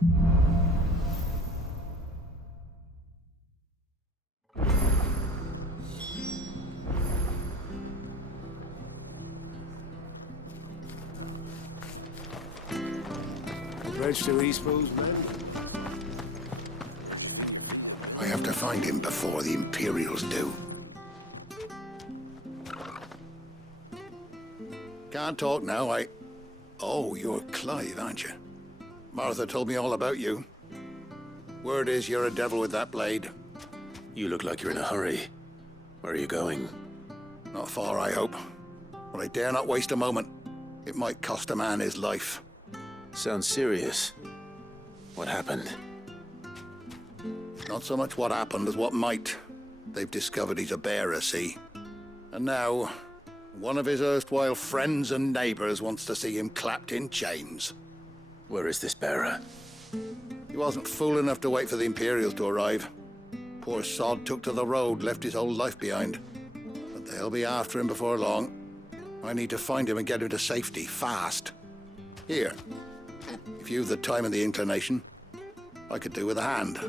Bridge to Eastpool, maybe? I have to find him before the Imperials do. Can't talk now, Oh, you're Clive, aren't you? Martha told me all about you. Word is you're a devil with that blade. You look like you're in a hurry. Where are you going? Not far, I hope. But I dare not waste a moment. It might cost a man his life. Sounds serious. What happened? Not so much what happened as what might. They've discovered he's a bearer, see? And now, one of his erstwhile friends and neighbours wants to see him clapped in chains. Where is this bearer? He wasn't fool enough to wait for the Imperials to arrive. Poor sod took to the road, left his whole life behind. But they'll be after him before long. I need to find him and get him to safety, fast. Here, if you've the time and the inclination, I could do with a hand.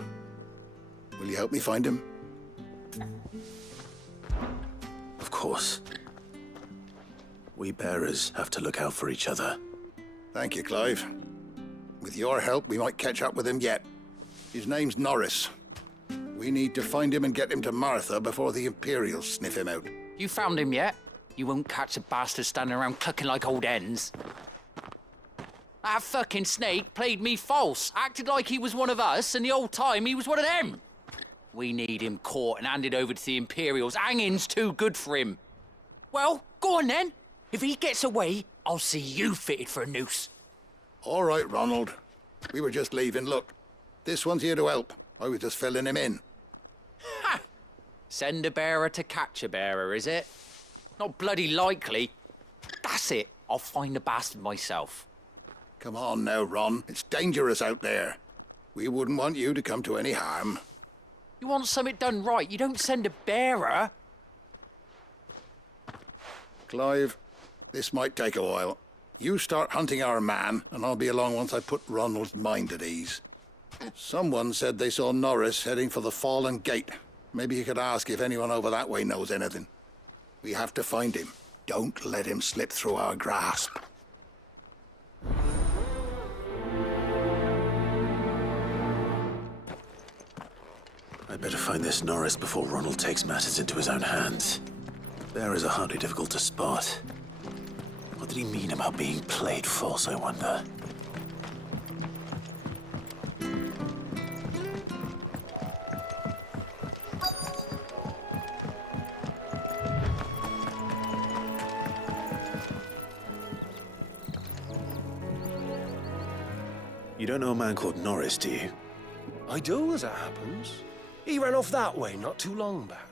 Will you help me find him? Of course. We bearers have to look out for each other. Thank you, Clive. With your help, we might catch up with him yet. His name's Norris. We need to find him and get him to Martha before the Imperials sniff him out. You found him yet? You won't catch a bastard standing around clucking like old hens. That fucking snake played me false, acted like he was one of us, and the whole time he was one of them. We need him caught and handed over to the Imperials. Hanging's too good for him. Well, go on then. If he gets away, I'll see you fitted for a noose. All right, Ronald. We were just leaving. Look, this one's here to help. I was just filling him in. Ha! Send a bearer to catch a bearer, is it? Not bloody likely. That's it. I'll find the bastard myself. Come on now, Ron. It's dangerous out there. We wouldn't want you to come to any harm. You want something done right, you don't send a bearer. Clive, this might take a while. You start hunting our man, and I'll be along once I put Ronald's mind at ease. Someone said they saw Norris heading for the Fallen Gate. Maybe you could ask if anyone over that way knows anything. We have to find him. Don't let him slip through our grasp. I'd better find this Norris before Ronald takes matters into his own hands. Bearers are hardly difficult to spot. What did he mean about being played false, I wonder? You don't know a man called Norris, do you? I do, as it happens. He ran off that way not too long back.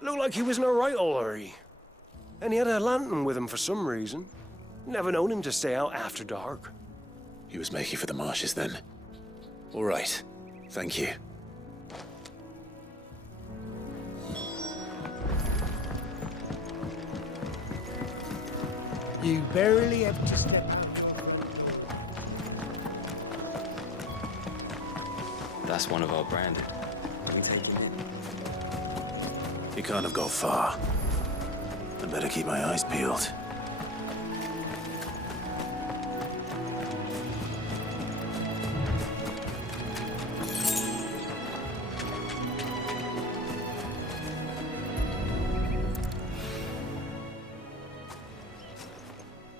Looked like he was in a right old hurry. And he had a lantern with him for some reason. Never known him to stay out after dark. He was making for the marshes then. All right. Thank you. You barely have to step. That's one of our brand. We take him in. He can't have got far. I'd better keep my eyes peeled.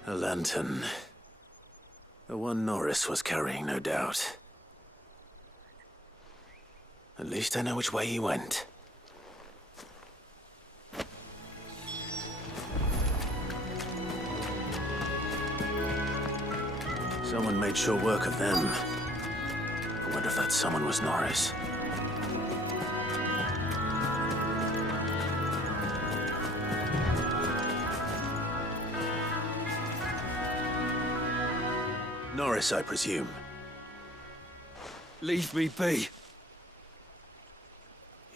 A lantern. The one Norris was carrying, no doubt. At least I know which way he went. Someone made sure work of them. I wonder if that someone was Norris. Norris, I presume. Leave me be.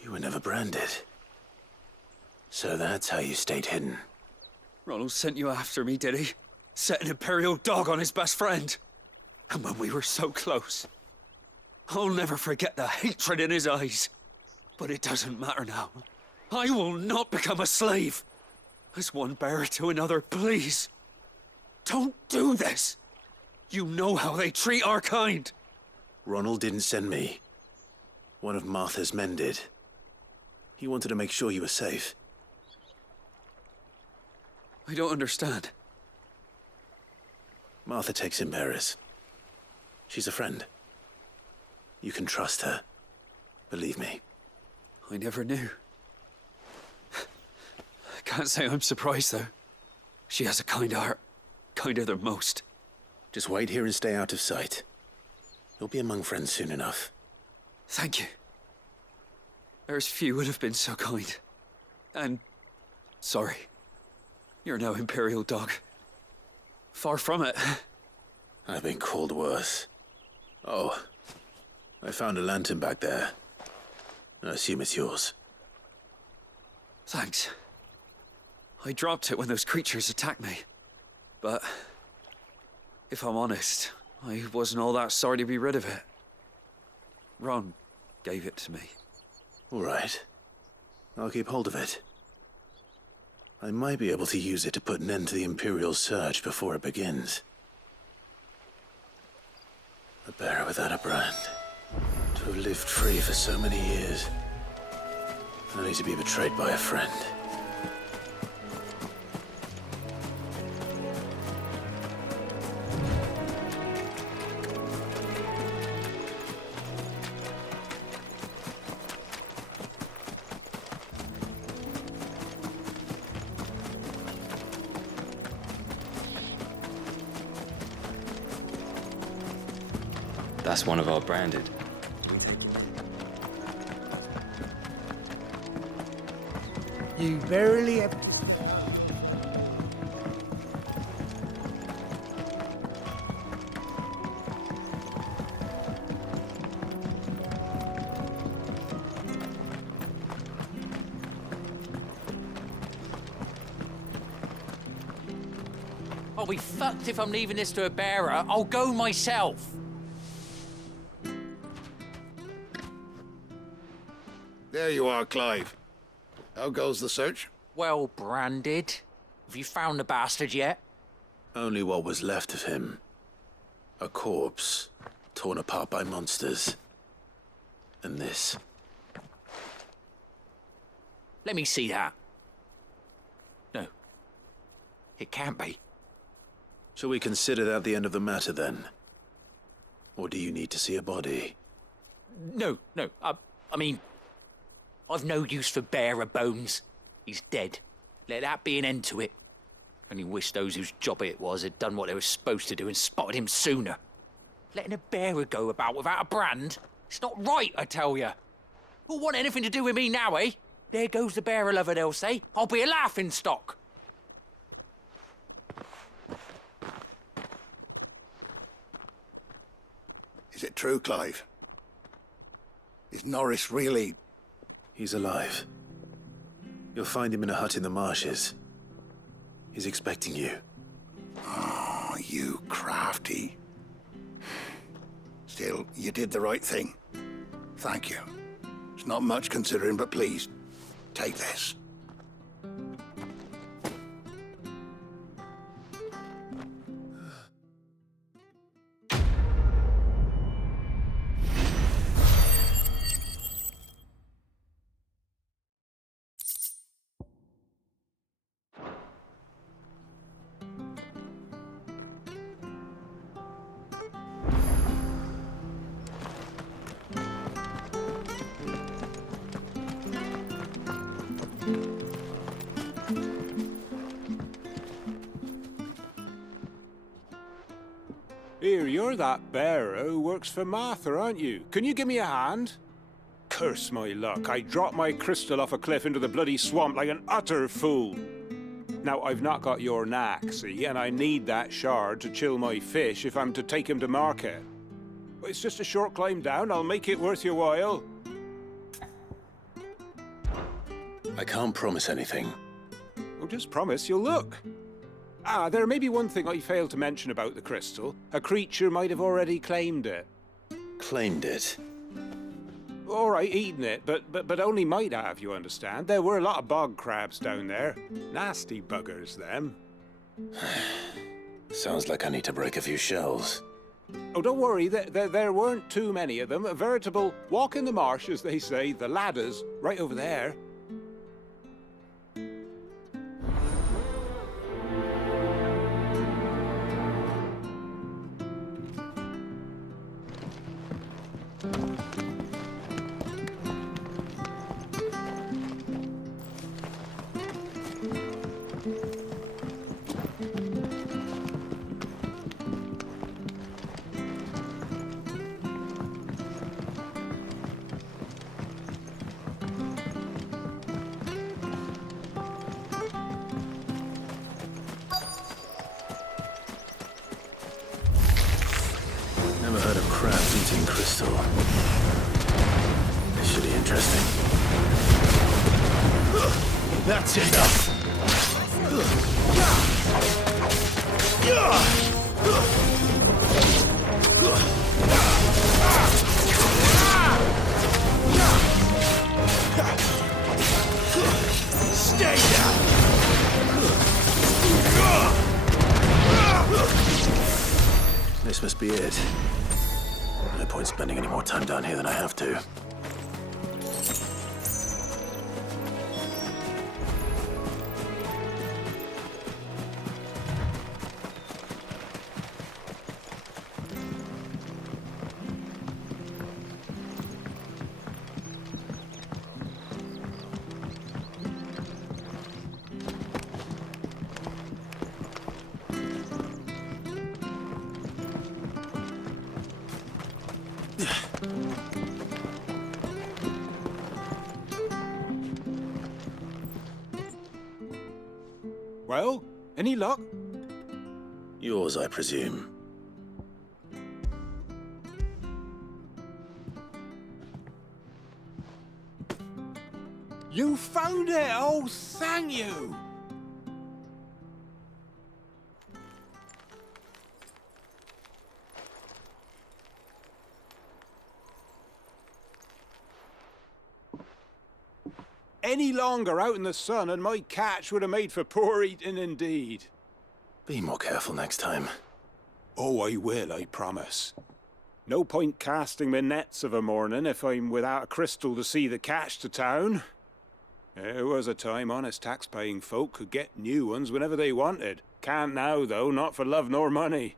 You were never branded. So that's how you stayed hidden. Ronald sent you after me, did he? Set an Imperial dog on his best friend. And when we were so close, I'll never forget the hatred in his eyes. But it doesn't matter now. I will not become a slave. As one bearer to another, please. Don't do this. You know how they treat our kind. Ronald didn't send me. One of Martha's men did. He wanted to make sure you were safe. I don't understand. Martha takes in bearers. She's a friend. You can trust her. Believe me. I never knew. I can't say I'm surprised, though. She has a kind heart. Kinder than most. Just wait here and stay out of sight. You'll be among friends soon enough. Thank you. There's few would have been so kind. And... sorry. You're no Imperial dog. Far from it. I've been called worse. Oh. I found a lantern back there. I assume it's yours. Thanks. I dropped it when those creatures attacked me. But... if I'm honest, I wasn't all that sorry to be rid of it. Ron gave it to me. All right. I'll keep hold of it. I might be able to use it to put an end to the Imperial surge before it begins. A bearer without a brand. To have lived free for so many years. Only to be betrayed by a friend. That's one of our branded. You verily have... I'll be fucked if I'm leaving this to a bearer. I'll go myself. There you are, Clive. How goes the search? Well branded. Have you found the bastard yet? Only what was left of him. A corpse, torn apart by monsters. And this. Let me see that. No. It can't be. Shall we consider that the end of the matter, then? Or do you need to see a body? No. I mean... I've no use for bearer bones. He's dead. Let that be an end to it. Only wish those whose job it was had done what they were supposed to do and spotted him sooner. Letting a bearer go about without a brand? It's not right, I tell you. Who'll want anything to do with me now, eh? There goes the bearer lover, they'll say. I'll be a laughingstock. Is it true, Clive? Is Norris really... He's alive. You'll find him in a hut in the marshes. He's expecting you. Oh, you crafty. Still, you did the right thing. Thank you. It's not much considering, but please, take this. Here, you're that bearer who works for Martha, aren't you? Can you give me a hand? Curse my luck, I dropped my crystal off a cliff into the bloody swamp like an utter fool. Now, I've not got your knack, see, and I need that shard to chill my fish if I'm to take him to market. But it's just a short climb down, I'll make it worth your while. I can't promise anything. Well, just promise you'll look. Ah, there may be one thing I failed to mention about the crystal. A creature might have already claimed it. claimed it. All right, eating it, but only might have, you understand. There were a lot of bog crabs down there. Nasty buggers, them. Sounds like I need to break a few shells. Oh, don't worry, there weren't too many of them. A veritable walk in the marsh, as they say, the ladders, right over there. Never heard of crabs eating crystal. This should be interesting. That's enough! Stay down! This must be it. No point spending any more time down here than I have to. Well, any luck? Yours, I presume. You found it! Oh, thank you! Any longer out in the sun and my catch would have made for poor eating indeed. Be more careful next time. Oh, I will, I promise. No point casting my nets of a morning if I'm without a crystal to see the catch to town. There was a time honest tax-paying folk could get new ones whenever they wanted. Can't now, though, not for love nor money.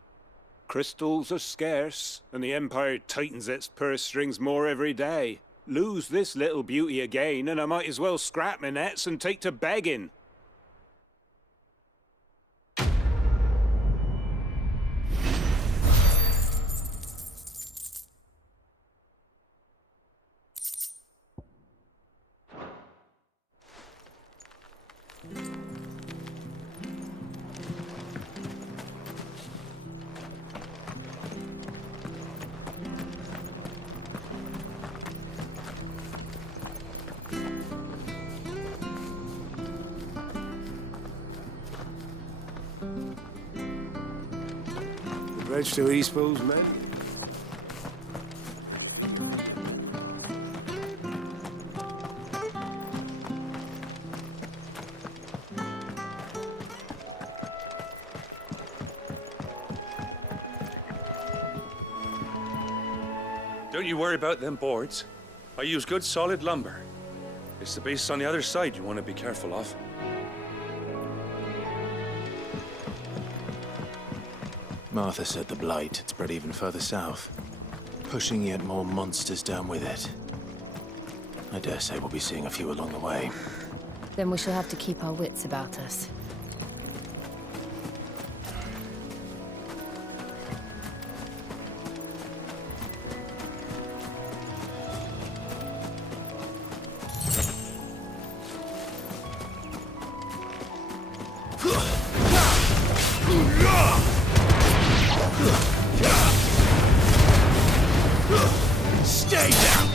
Crystals are scarce, and the Empire tightens its purse strings more every day. Lose this little beauty again, and I might as well scrap my nets and take to begging. Bridge to Eastpool's, man. Don't you worry about them boards. I use good solid lumber. It's the base on the other side you want to be careful of. Martha said the blight had spread even further south, pushing yet more monsters down with it. I dare say we'll be seeing a few along the way. Then we shall have to keep our wits about us. Stay down!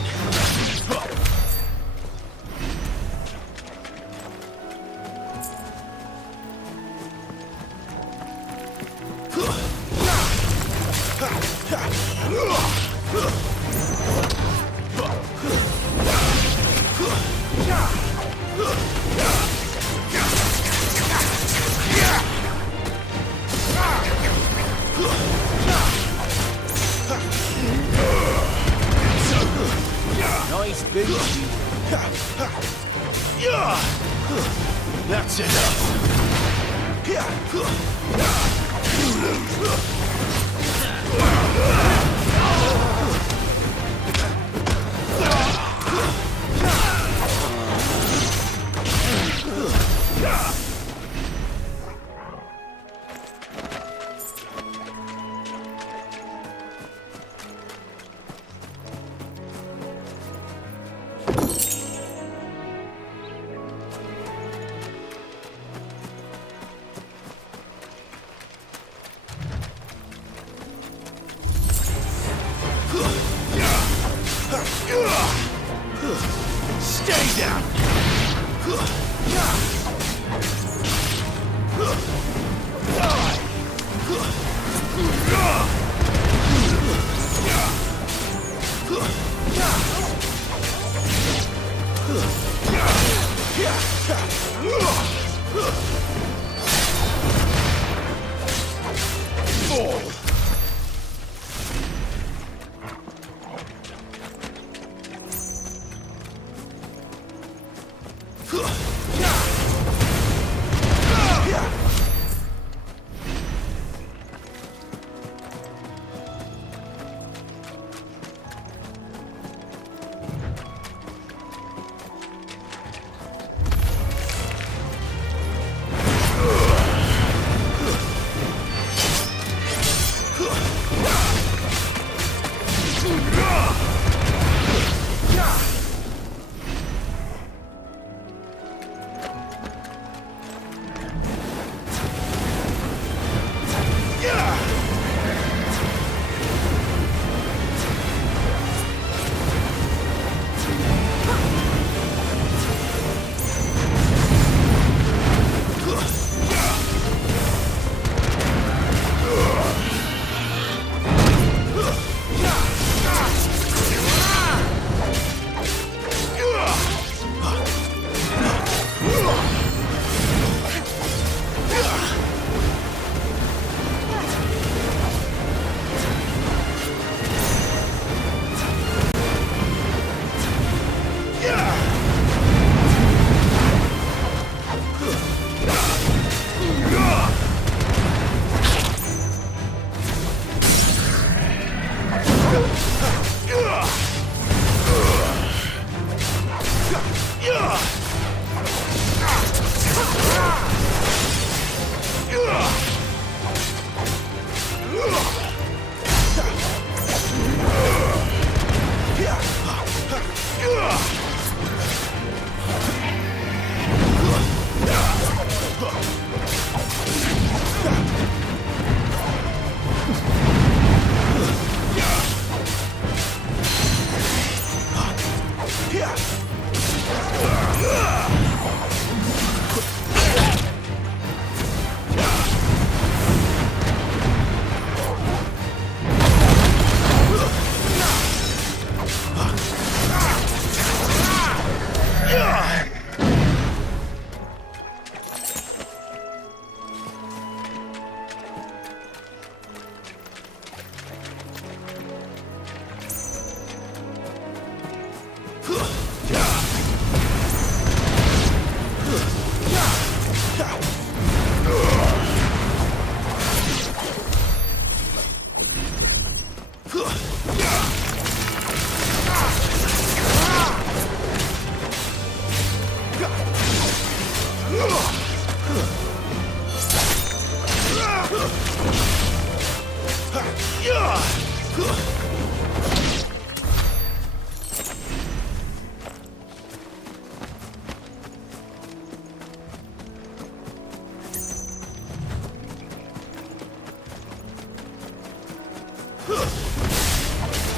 Stay down!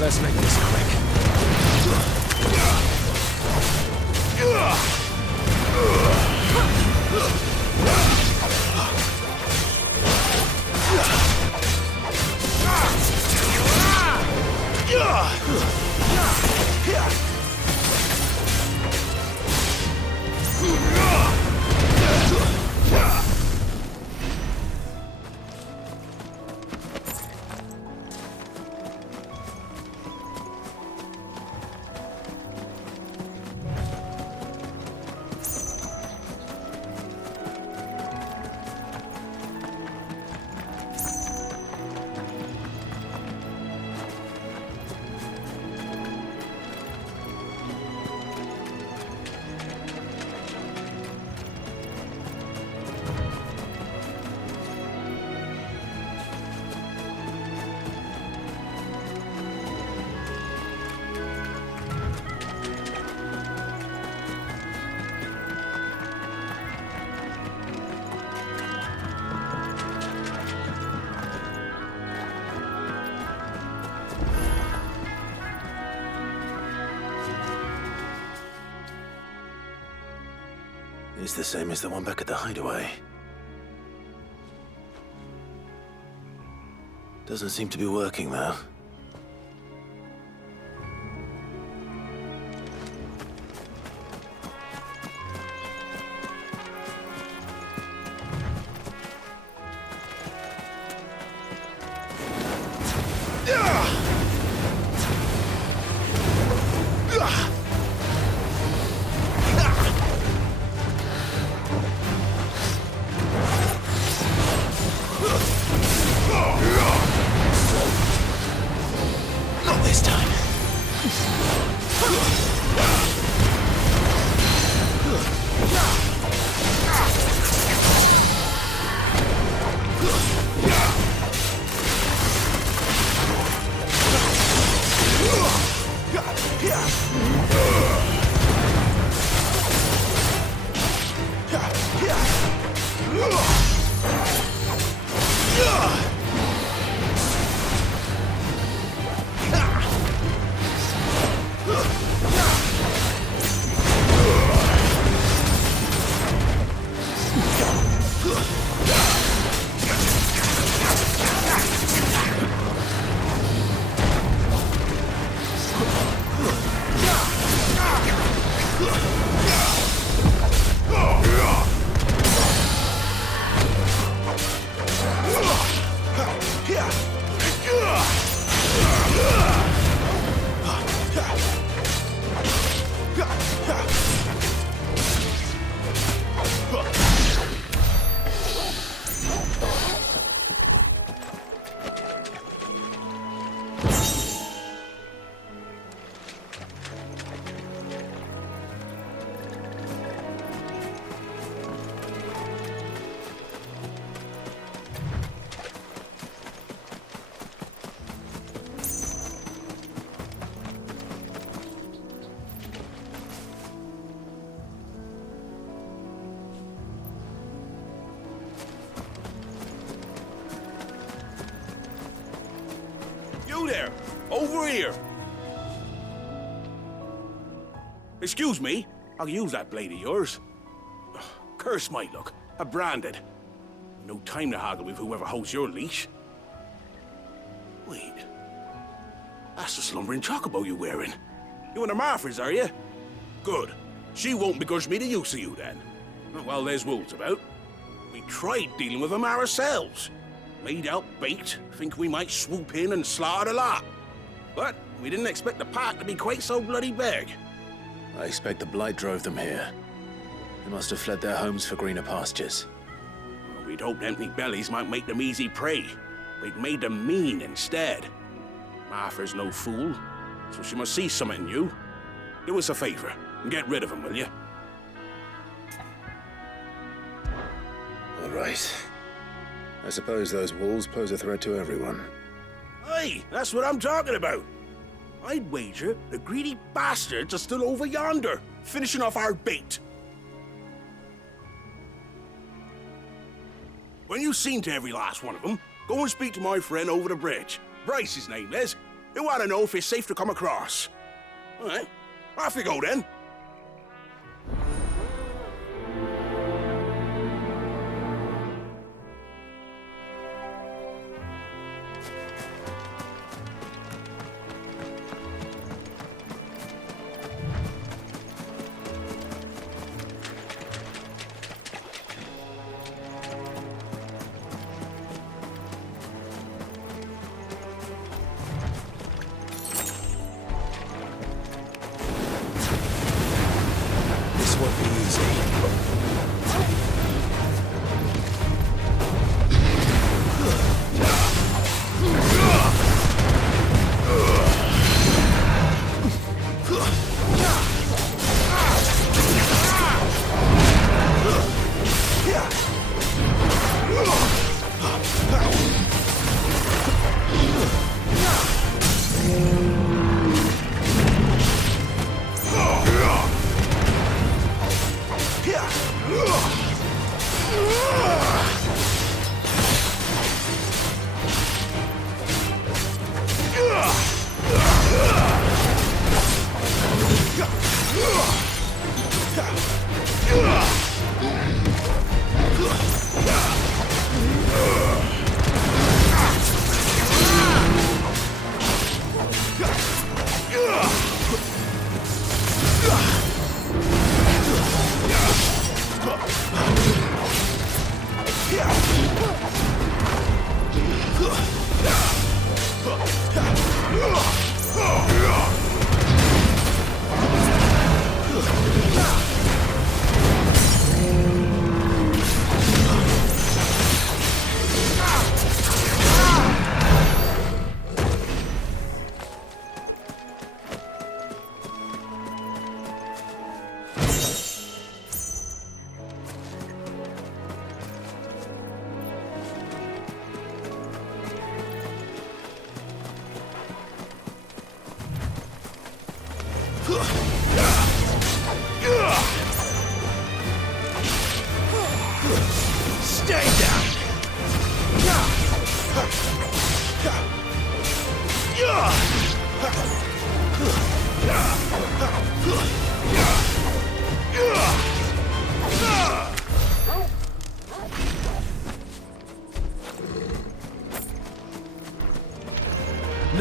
Let's make this quick. It's the same as the one back at the hideaway. Doesn't seem to be working, though. Not this time. You there! Over here! Excuse me, I'll use that blade of yours. Curse my luck, I'm branded. No time to haggle with whoever holds your leash. Wait, that's the slumbering chocobo you're wearing. You and the Marthas, are you? Good. She won't begrudge me the use of you then. Well, there's wolves about. We tried dealing with them ourselves. Laid out bait, think we might swoop in and slaughter the lot. But we didn't expect the pack to be quite so bloody big. I expect the blight drove them here. They must have fled their homes for greener pastures. We'd hoped empty bellies might make them easy prey. We'd made them mean instead. Martha's no fool, so she must see something in you. Do us a favor and get rid of them, will you? All right. I suppose those wolves pose a threat to everyone. Aye, that's what I'm talking about. I'd wager the greedy bastards are still over yonder, finishing off our bait. When you've seen to every last one of them, go and speak to my friend over the bridge. Bryce, his name is. He'll want to know if it's safe to come across. All right, off you go then.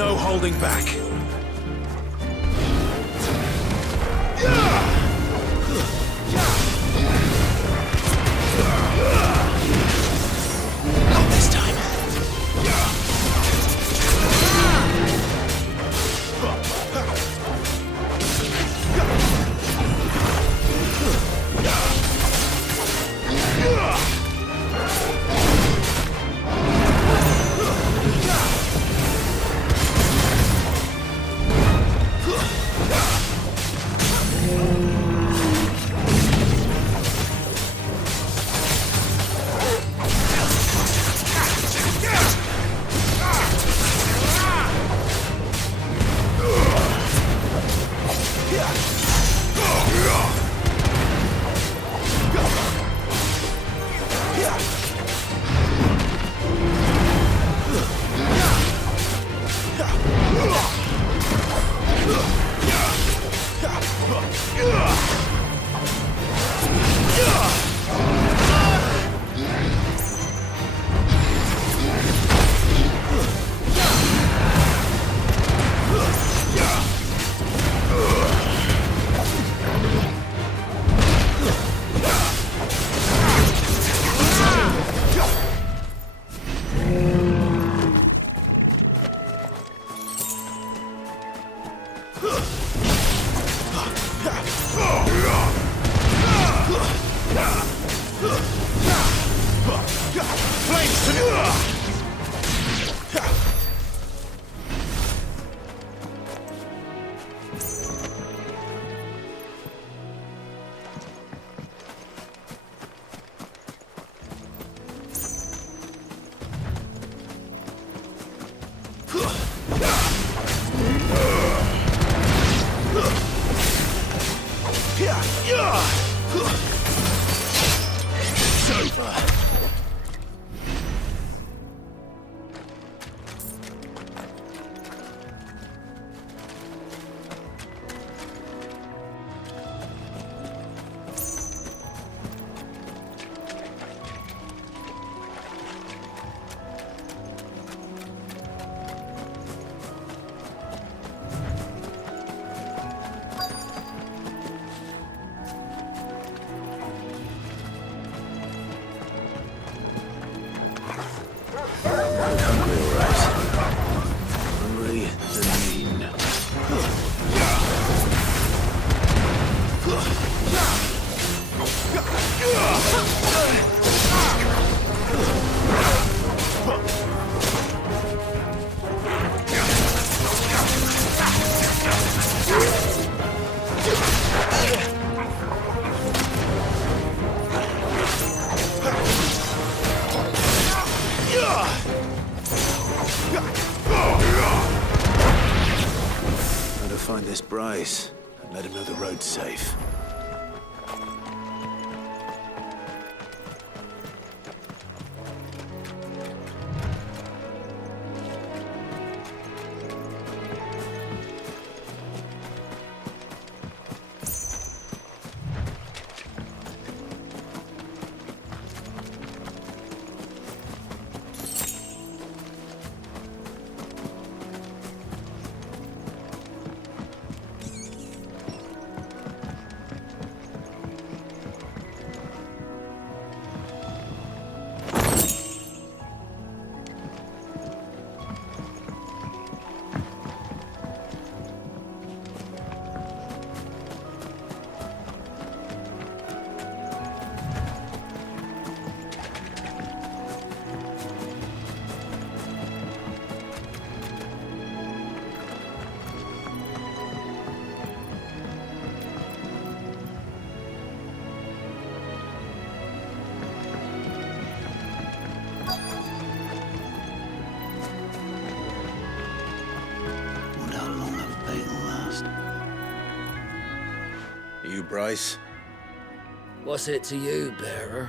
no holding back. Not this time. Find this Bryce and let him know the road's safe. You, Bryce? What's it to you, bearer?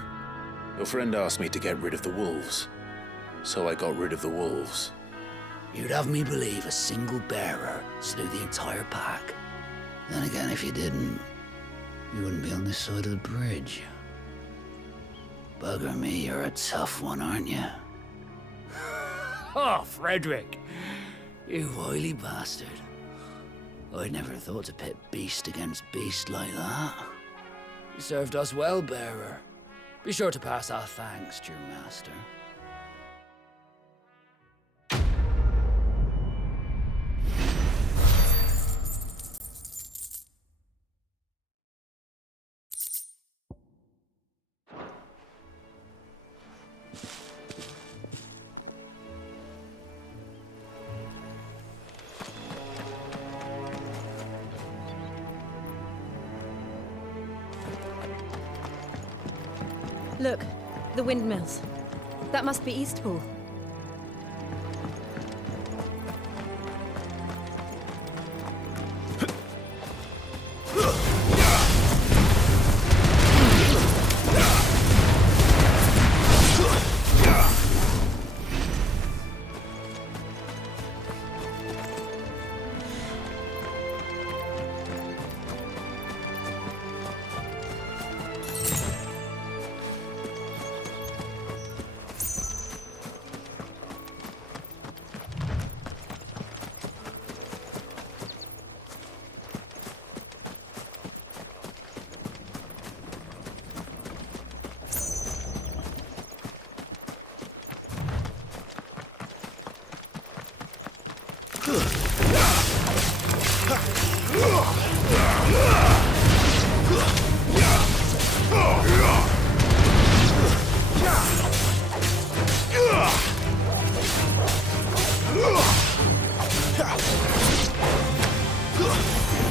Your friend asked me to get rid of the wolves, so I got rid of the wolves. You'd have me believe a single bearer slew the entire pack. Then again, if you didn't, you wouldn't be on this side of the bridge. Bugger me, you're a tough one, aren't you? Oh, Frederick. You wily bastard. I'd never thought to pit beast against beast like that. You served us well, bearer. Be sure to pass our thanks to your master. Look, the windmills. That must be Eastpool.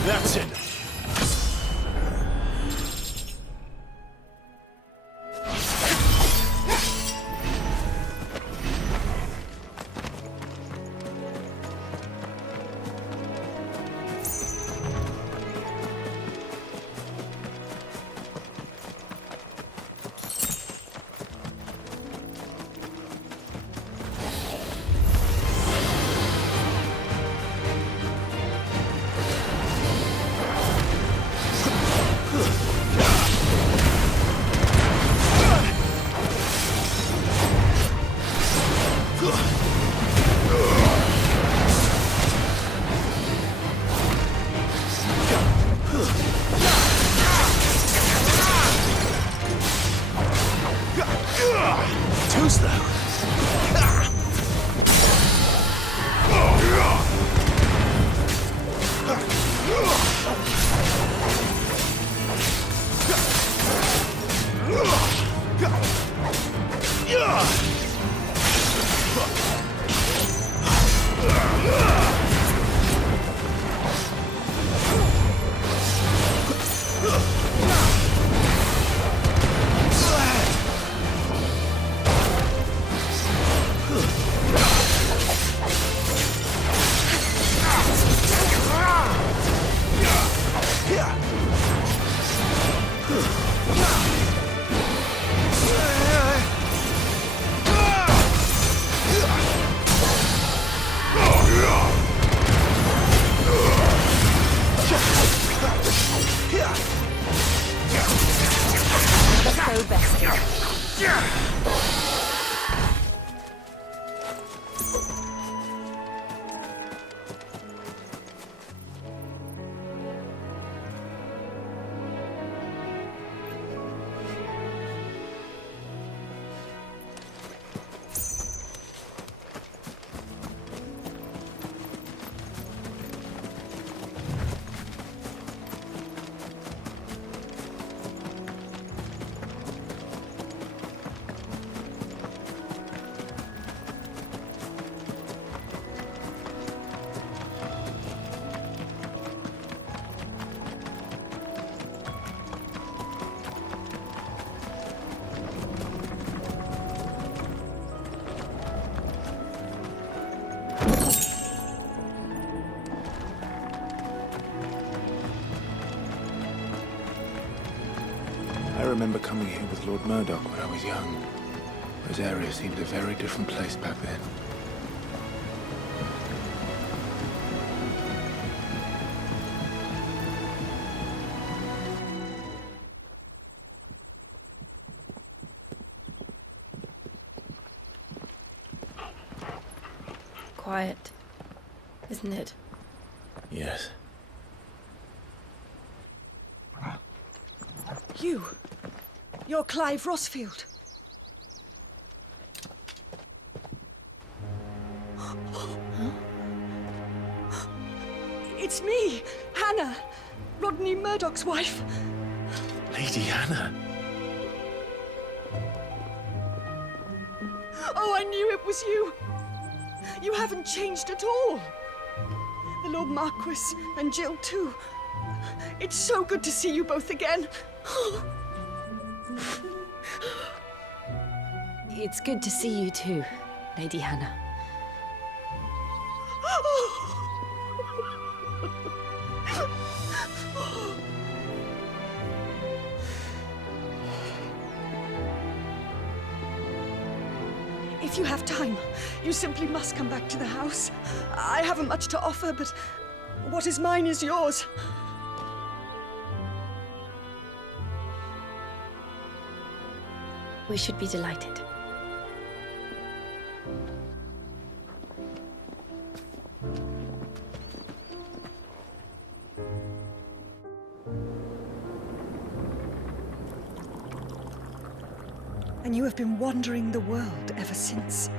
That's it. I remember coming here with Lord Murdock when I was young. This area seemed a very different place back then. Quiet. isn't it? Yes. You're Clive Rossfield. It's me, Hannah, Rodney Murdock's wife. Lady Hanna. Oh, I knew it was you. You haven't changed at all. The Lord Marquis and Jill too. It's so good to see you both again. It's good to see you too, Lady Hanna. If you have time, you simply must come back to the house. I haven't much to offer, but what is mine is yours. We should be delighted. And you have been wandering the world ever since.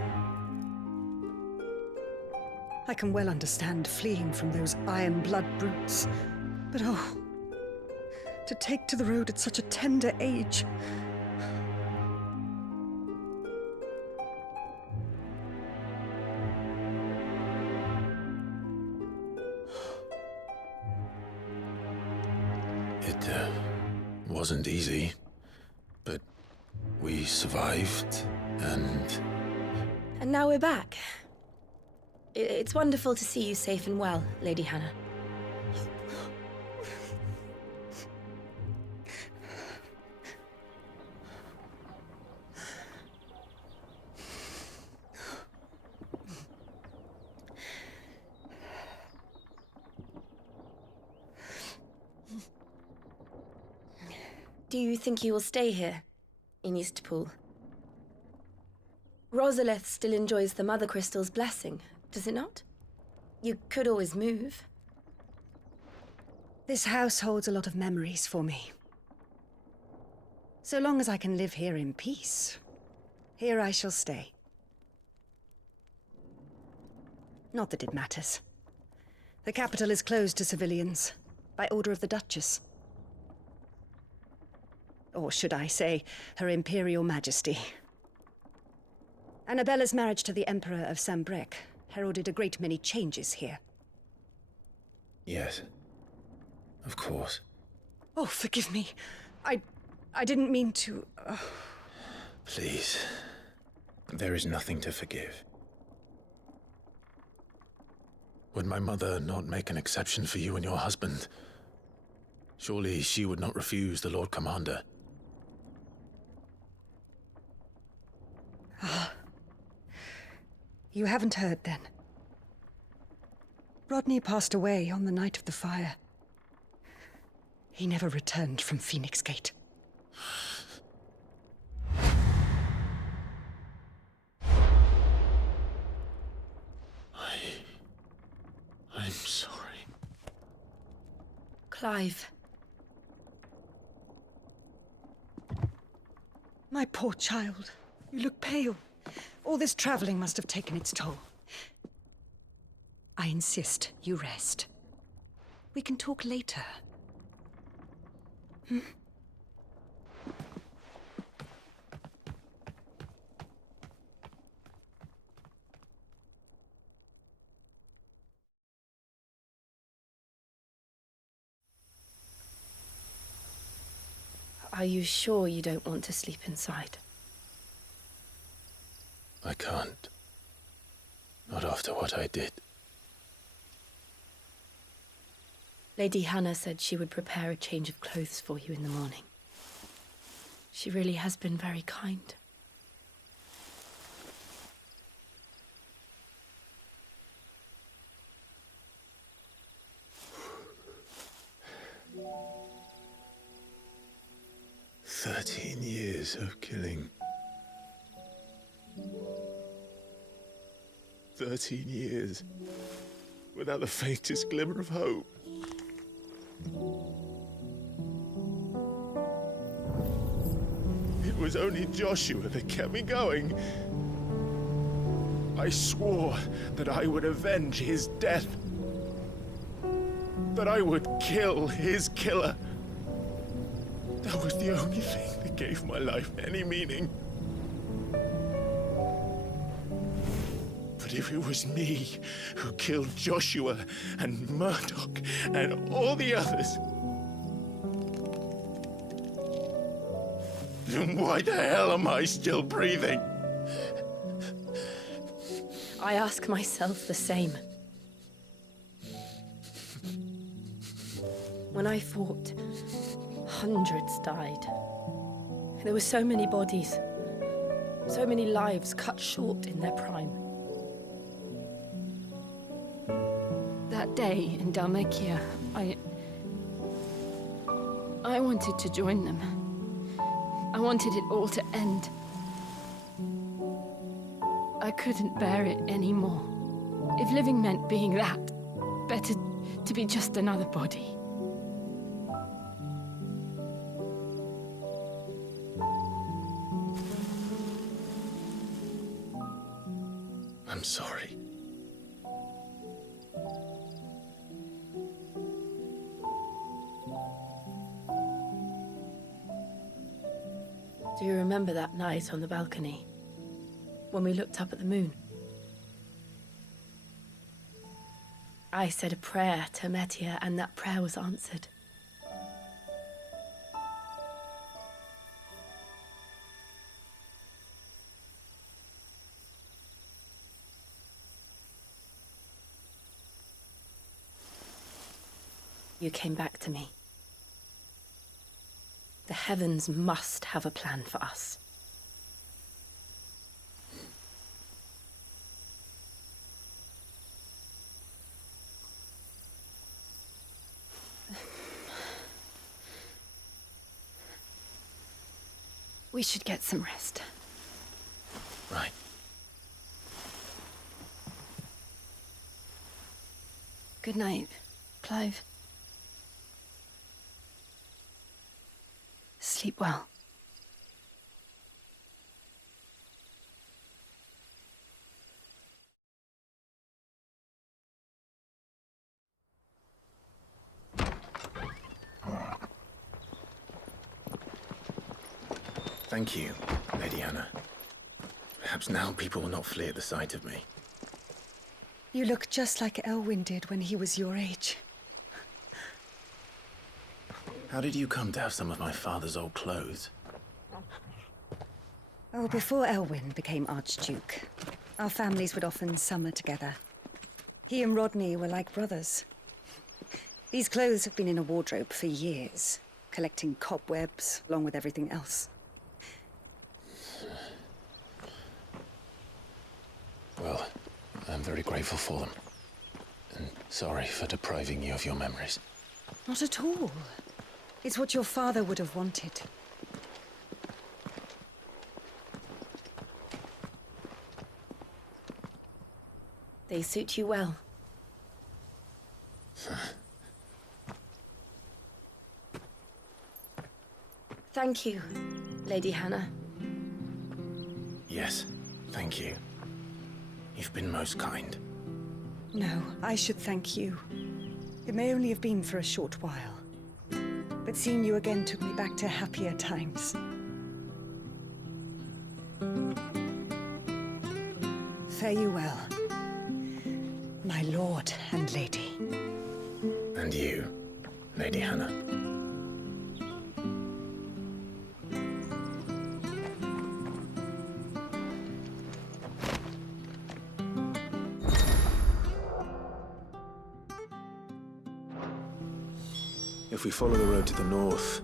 I can well understand fleeing from those iron-blood brutes, but oh, to take to the road at such a tender age. It wasn't easy, but we survived, and now we're back. It's wonderful to see you safe and well, Lady Hanna. Do you think you will stay here, in Eastpool? Rosalith still enjoys the Mother Crystal's blessing, does it not? You could always move. This house holds a lot of memories for me. So long as I can live here in peace, here I shall stay. Not that it matters. The capital is closed to civilians, by order of the Duchess. Or should I say, Her Imperial Majesty. Annabella's marriage to the Emperor of Sambrec heralded a great many changes here. yes, of course. Oh, forgive me. I didn't mean to... Please, there is nothing to forgive. Would my mother not make an exception for you and your husband? Surely she would not refuse the Lord Commander. You haven't heard, then. Rodney passed away on the night of the fire. He never returned from Phoenix Gate. I'm sorry. Clive. My poor child. You look pale. All this traveling must have taken its toll. I insist you rest. We can talk later. Are you sure you don't want to sleep inside? I can't. Not after what I did. Lady Hanna said she would prepare a change of clothes for you in the morning. She really has been very kind. "13 years of killing. 13 years. without the faintest glimmer of hope. It was only Joshua that kept me going. I swore that I would avenge his death, that I would kill his killer. That was the only thing that gave my life any meaning. But if it was me who killed Joshua and Murdock and all the others, then why the hell am I still breathing? I ask myself the same. When I fought, hundreds died. There were so many bodies, so many lives cut short in their prime. That day in Dalmatia, I wanted to join them. I wanted it all to end. I couldn't bear it anymore. If living meant being that, better to be just another body. I'm sorry. Do you remember that night on the balcony, when we looked up at the moon? I said a prayer to Metia, and that prayer was answered. You came back to me. The heavens must have a plan for us. We should get some rest. Right. Good night, Clive. Sleep well. Thank you, Lady Hanna. Perhaps now people will not flee at the sight of me. You look just like Elwyn did when he was your age. How did you come to have some of my father's old clothes? Oh, before Elwyn became Archduke, our families would often summer together. He and Rodney were like brothers. These clothes have been in a wardrobe for years, collecting cobwebs along with everything else. Well, I'm very grateful for them. And sorry for depriving you of your memories. Not at all. It's what your father would have wanted. They suit you well. Thank you, Lady Hanna. Yes, thank you. You've been most kind. No, I should thank you. It may only have been for a short while, but seeing you again took me back to happier times. Fare you well, my lord and lady. And you, Lady Hanna. If we follow the road to the north,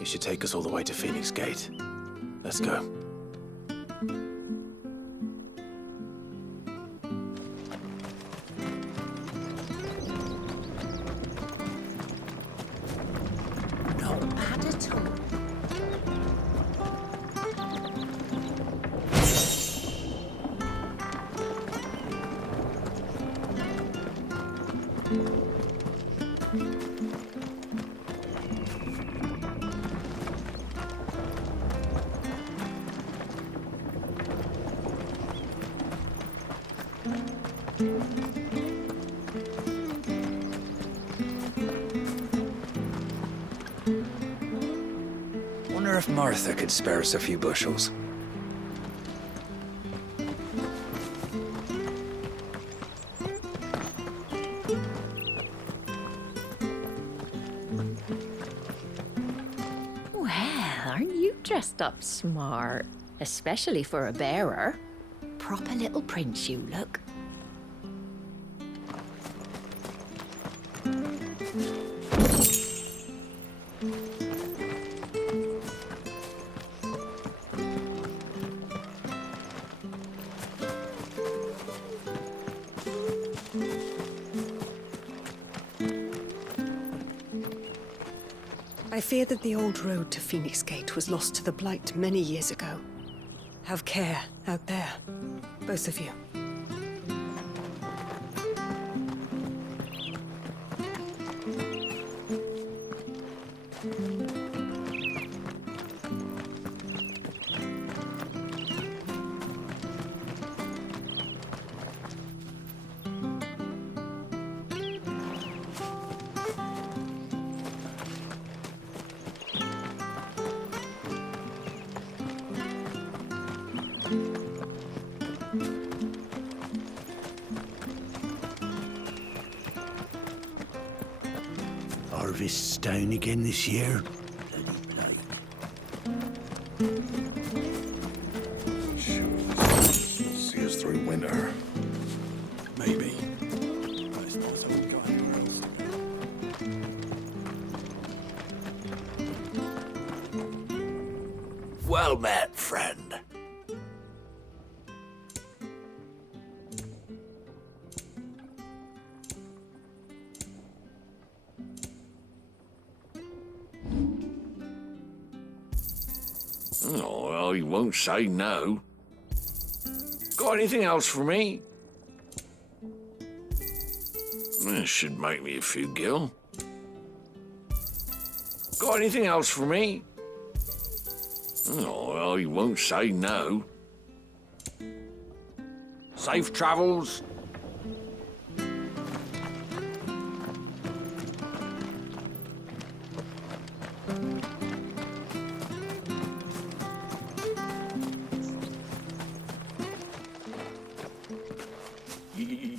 it should take us all the way to Phoenix Gate. Let's go. Not bad at all. Wonder if Martha could spare us a few bushels. Well, aren't you dressed up smart? Especially for a bearer. Proper little prince you look. I fear that the old road to Phoenix Gate was lost to the Blight many years ago. Have care out there, both of you. Harvest's down again this year. See us through winter. Maybe. Well met, friend. Oh, well, he won't say no. Got anything else for me? This should make me a few gil. Got anything else for me? Oh, well, he won't say no. Safe travels.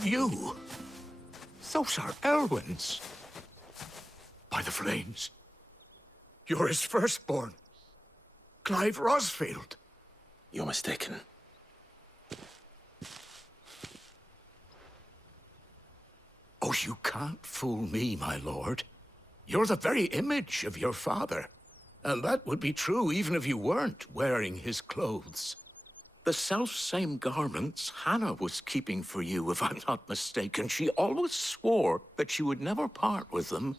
You? Those are Elwyn's. By the flames. You're his firstborn. Clive Rosfield. You're mistaken. Oh, you can't fool me, my lord. You're the very image of your father. And that would be true even if you weren't wearing his clothes. The self-same garments Hannah was keeping for you, if I'm not mistaken. She always swore that she would never part with them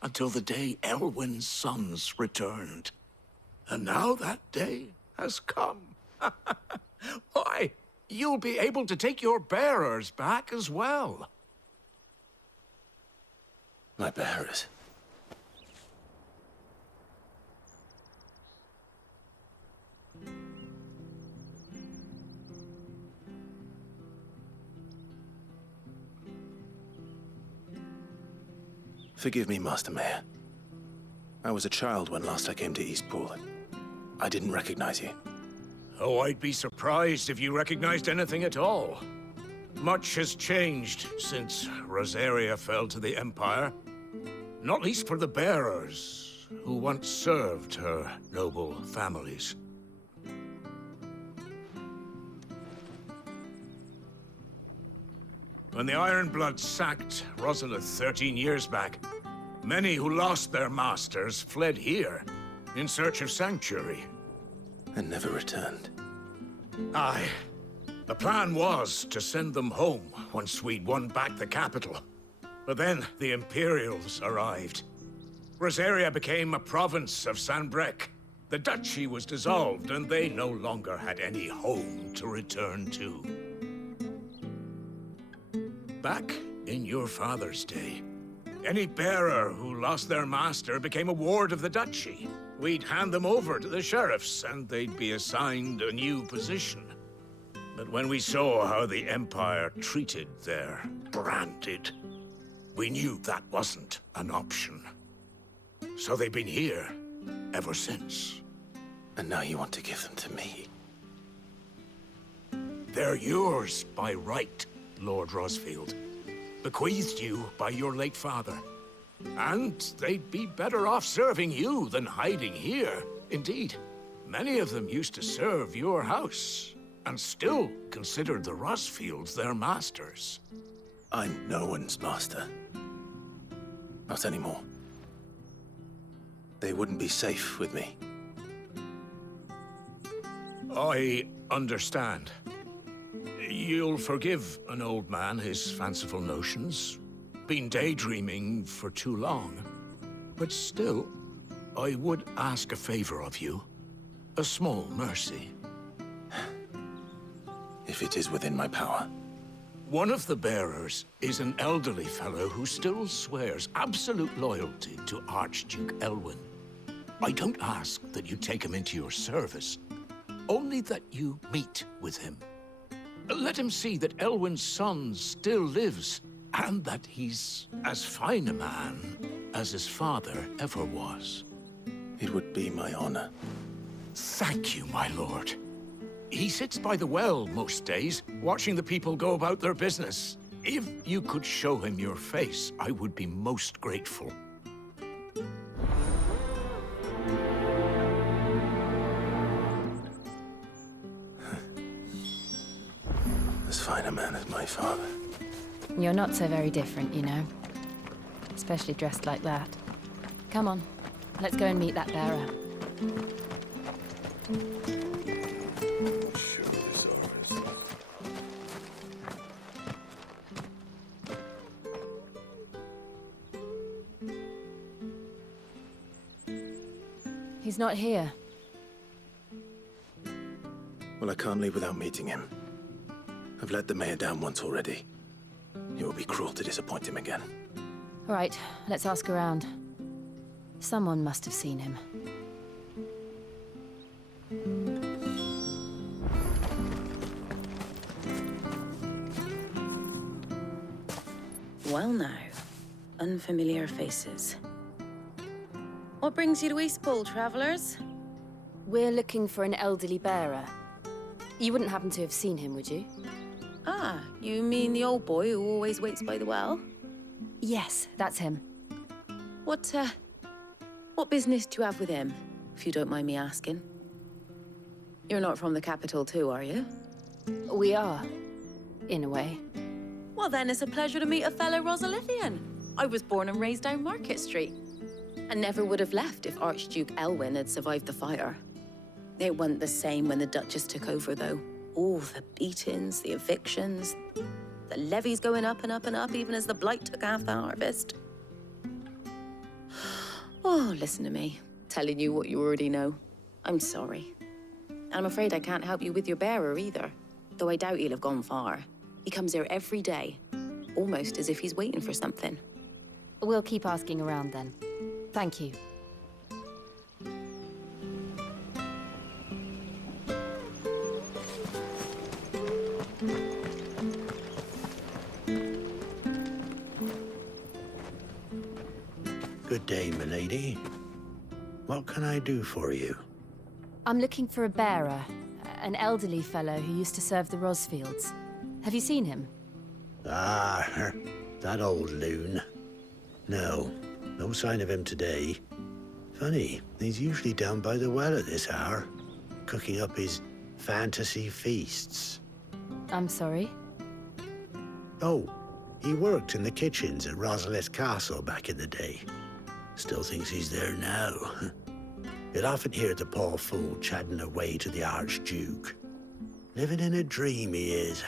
until the day Elwyn's sons returned. And now that day has come. Why, you'll be able to take your bearers back as well. My bearers? Forgive me, Master Mayor. I was a child when last I came to Eastpool. I didn't recognize you. Oh, I'd be surprised if you recognized anything at all. Much has changed since Rosaria fell to the Empire. Not least for the bearers, who once served her noble families. When the Ironbloods sacked Rosalith 13 years back, many who lost their masters fled here in search of sanctuary. And never returned. Aye. The plan was to send them home once we'd won back the capital. But then the Imperials arrived. Rosaria became a province of Sanbreque. The duchy was dissolved, and they no longer had any home to return to. Back in your father's day, any bearer who lost their master became a ward of the duchy. We'd hand them over to the sheriffs, and they'd be assigned a new position. But When we saw how the Empire treated their branded, we knew that wasn't an option. So they've been here ever since. And now you want to give them to me? They're yours by right, Lord Rosfield. Bequeathed you by your late father. And they'd be better off serving you than hiding here. Indeed, many of them used to serve your house, and still considered the Rosfields their masters. I'm no one's master. Not anymore. They wouldn't be safe with me. I understand. You'll forgive an old man his fanciful notions. Been daydreaming for too long. But still, I would ask a favor of you. A small mercy. If it is within my power. One of the bearers is an elderly fellow who still swears absolute loyalty to Archduke Elwyn. I don't ask that you take him into your service, only that you meet with him. Let him see that Elwyn's son still lives, and that he's as fine a man as his father ever was. It would be my honor. Thank you, my lord. He sits by the well most days, watching the people go about their business. If you could show him your face, I would be most grateful. As fine a man as my father. You're not so very different, you know. Especially dressed like that. Come on, let's go and meet that bearer. He's not here. Well, I can't leave without meeting him. I've let the mayor down once already. It would be cruel to disappoint him again. All right, let's ask around. Someone must have seen him. Well now, unfamiliar faces. What brings you to Eastpool, travellers? We're looking for an elderly bearer. You wouldn't happen to have seen him, would you? Ah, you mean the old boy who always waits by the well? Yes, that's him. What business do you have with him, if you don't mind me asking? You're not from the capital too, are you? We are, in a way. Well then, it's a pleasure to meet a fellow Rosalithian. I was born and raised down Market Street. And never would have left if Archduke Elwyn had survived the fire. It wasn't the same when the Duchess took over, though. All the beatings, the evictions, the levies going up and up and up, even as the blight took half the harvest. Oh, listen to me, telling you what you already know. I'm sorry. And I'm afraid I can't help you with your bearer either, though I doubt he'll have gone far. He comes here every day, almost as if he's waiting for something. We'll keep asking around then. Thank you. Good day, milady. What can I do for you? I'm looking for a bearer, an elderly fellow who used to serve the Rosfields. Have you seen him? Ah, that old loon. No sign of him today. Funny, he's usually down by the well at this hour, cooking up his fantasy feasts. I'm sorry? Oh, he worked in the kitchens at Rosalith Castle back in the day. Still thinks he's there now. You'll often hear the poor fool chatting away to the Archduke. Living in a dream he is.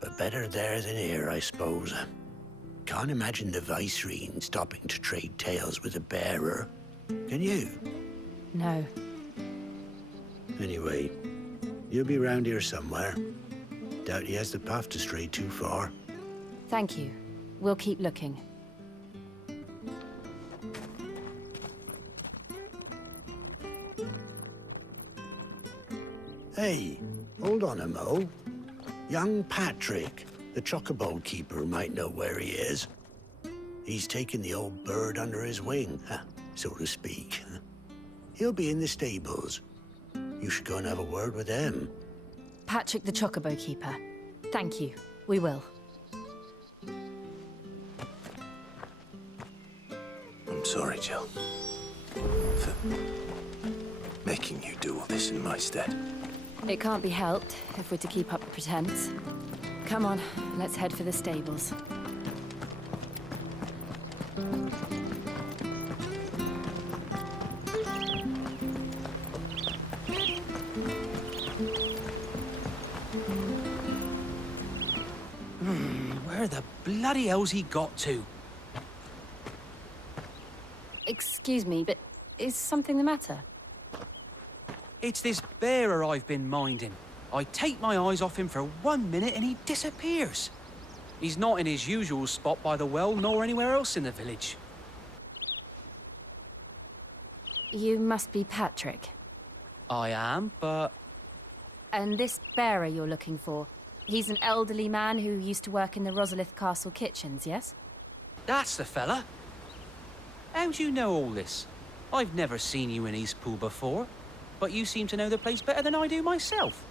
But better there than here, I suppose. Can't imagine the Vicereine stopping to trade tales with a bearer. Can you? No. Anyway, you'll be round here somewhere. Doubt he has the path to stray too far. Thank you. We'll keep looking. Hey, hold on a mo. Young Patrick, the chocobo keeper, might know where he is. He's taken the old bird under his wing, so to speak. He'll be in the stables. You should go and have a word with him. Patrick the chocobo keeper. Thank you. We will. I'm sorry, Jill, for making you do all this in my stead. It can't be helped if we're to keep up the pretense. Come on, let's head for the stables. Where the bloody hell's he got to? Excuse me, but is something the matter? It's this bearer I've been minding. I take my eyes off him for 1 minute and he disappears. He's not in his usual spot by the well, nor anywhere else in the village. You must be Patrick. I am, but... And this bearer you're looking for, he's an elderly man who used to work in the Rosalith Castle kitchens, yes? That's the fella. How do you know all this? I've never seen you in Eastpool before, but you seem to know the place better than I do myself.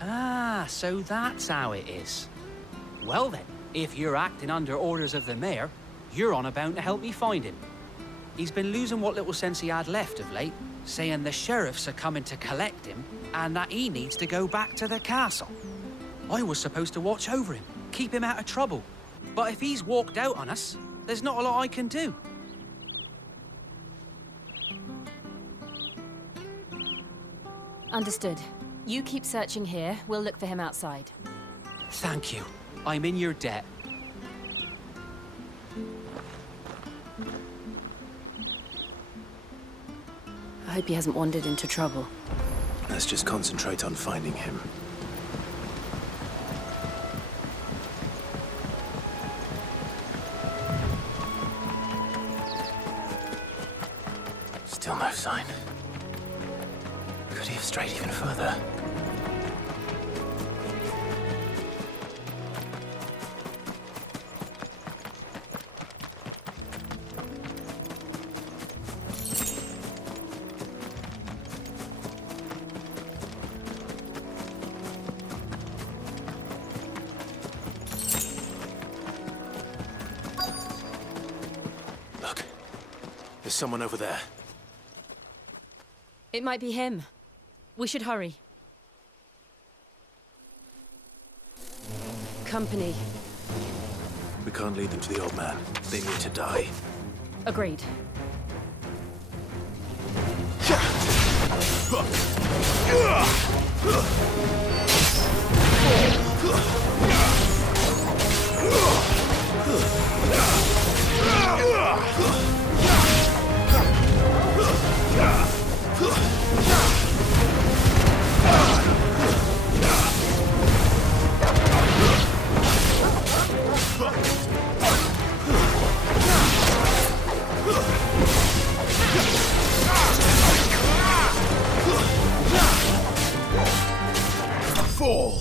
Ah, so that's how it is. Well then, if you're acting under orders of the mayor, you're on about to help me find him. He's been losing what little sense he had left of late, saying the sheriffs are coming to collect him and that he needs to go back to the castle. I was supposed to watch over him, keep him out of trouble. But if he's walked out on us, there's not a lot I can do. Understood. You keep searching here. We'll look for him outside. Thank you. I'm in your debt. I hope he hasn't wandered into trouble. Let's just concentrate on finding him. Still no sign. Could he have strayed even further? Look, there's someone over there. It might be him. We should hurry. Company. We can't lead them to the old man. They need to die. Agreed. Fall!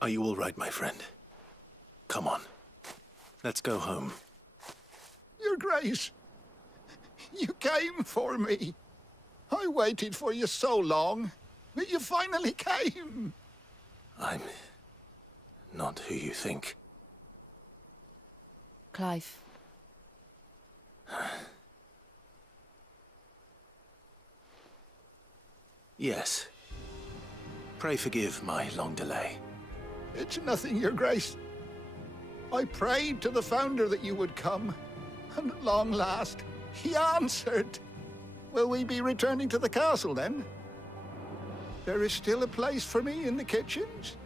Are you all right, my friend? Come on. Let's go home. Your Grace, you came for me. I waited for you so long, but you finally came. I'm not who you think. Clive. Yes. Pray forgive my long delay. It's nothing, Your Grace. I prayed to the Founder that you would come, and at long last, he answered. Will we be returning to the castle then? There is still a place for me in the kitchens?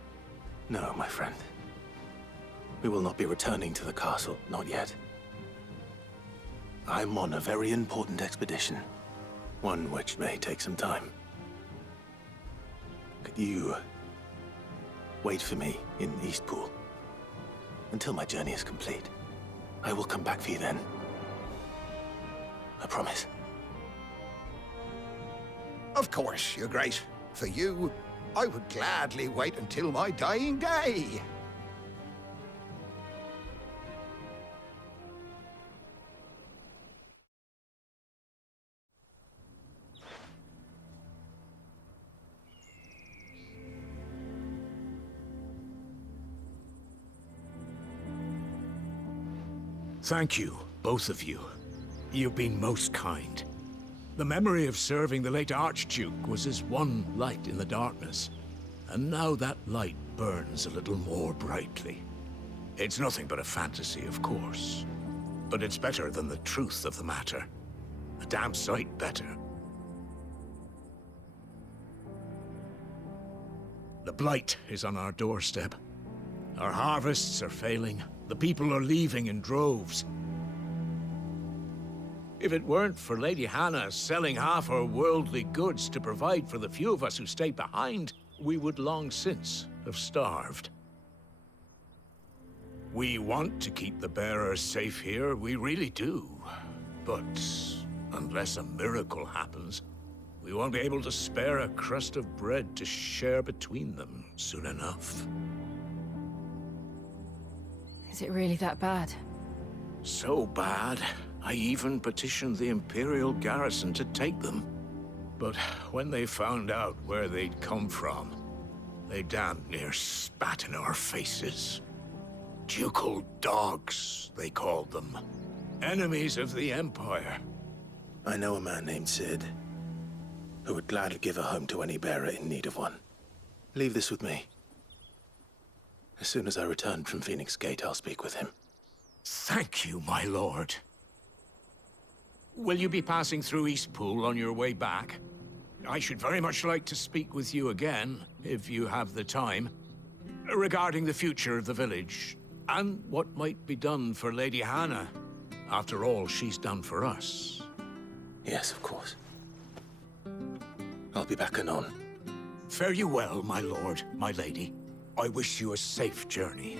No, my friend. We will not be returning to the castle, not yet. I'm on a very important expedition, one which may take some time. Could you wait for me in Eastpool until my journey is complete? I will come back for you then. I promise. Of course, Your Grace. For you, I would gladly wait until my dying day. Thank you, both of you. You've been most kind. The memory of serving the late Archduke was as one light in the darkness, and now that light burns a little more brightly. It's nothing but a fantasy, of course, but it's better than the truth of the matter. A damn sight better. The blight is on our doorstep. Our harvests are failing. The people are leaving in droves. If it weren't for Lady Hanna selling half her worldly goods to provide for the few of us who stay behind, we would long since have starved. We want to keep the bearers safe here, we really do. But unless a miracle happens, we won't be able to spare a crust of bread to share between them soon enough. Is it really that bad? So bad, I even petitioned the Imperial garrison to take them. But when they found out where they'd come from, they damn near spat in our faces. Ducal dogs, they called them. Enemies of the Empire. I know a man named Sid, who would gladly give a home to any bearer in need of one. Leave this with me. As soon as I return from Phoenix Gate, I'll speak with him. Thank you, my lord. Will you be passing through Eastpool on your way back? I should very much like to speak with you again, if you have the time, regarding the future of the village, and what might be done for Lady Hanna. After all she's done for us. Yes, of course. I'll be back anon. Fare you well, my lord, my lady. I wish you a safe journey.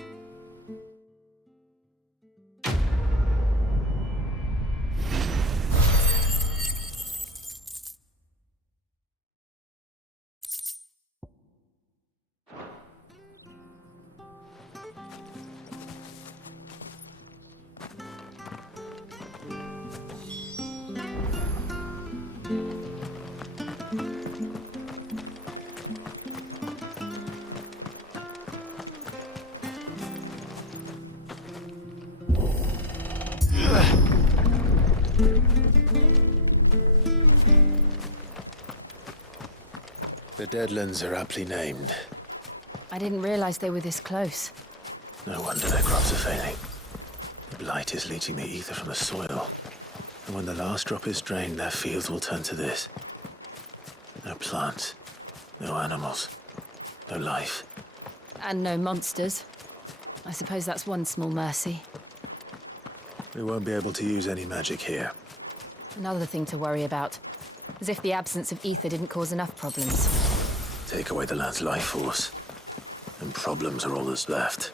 The Deadlands are aptly named. I didn't realize they were this close. No wonder their crops are failing. The blight is leaching the ether from the soil. And when the last drop is drained, their fields will turn to this. No plants, no animals, no life. And no monsters. I suppose that's one small mercy. We won't be able to use any magic here. Another thing to worry about. As if the absence of ether didn't cause enough problems. Take away the lad's life force, and problems are all that's left.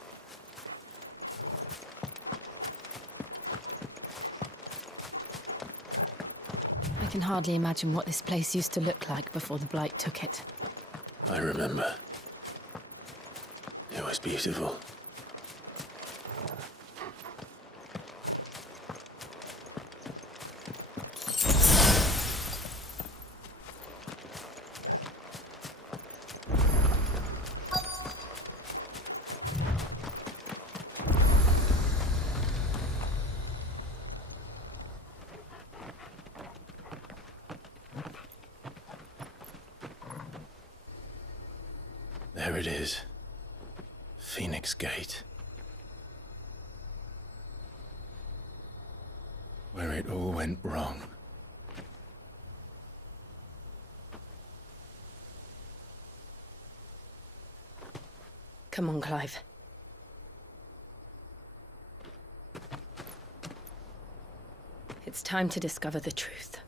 I can hardly imagine what this place used to look like before the blight took it. I remember. It was beautiful. There it is. Phoenix Gate. Where it all went wrong. Come on, Clive. It's time to discover the truth.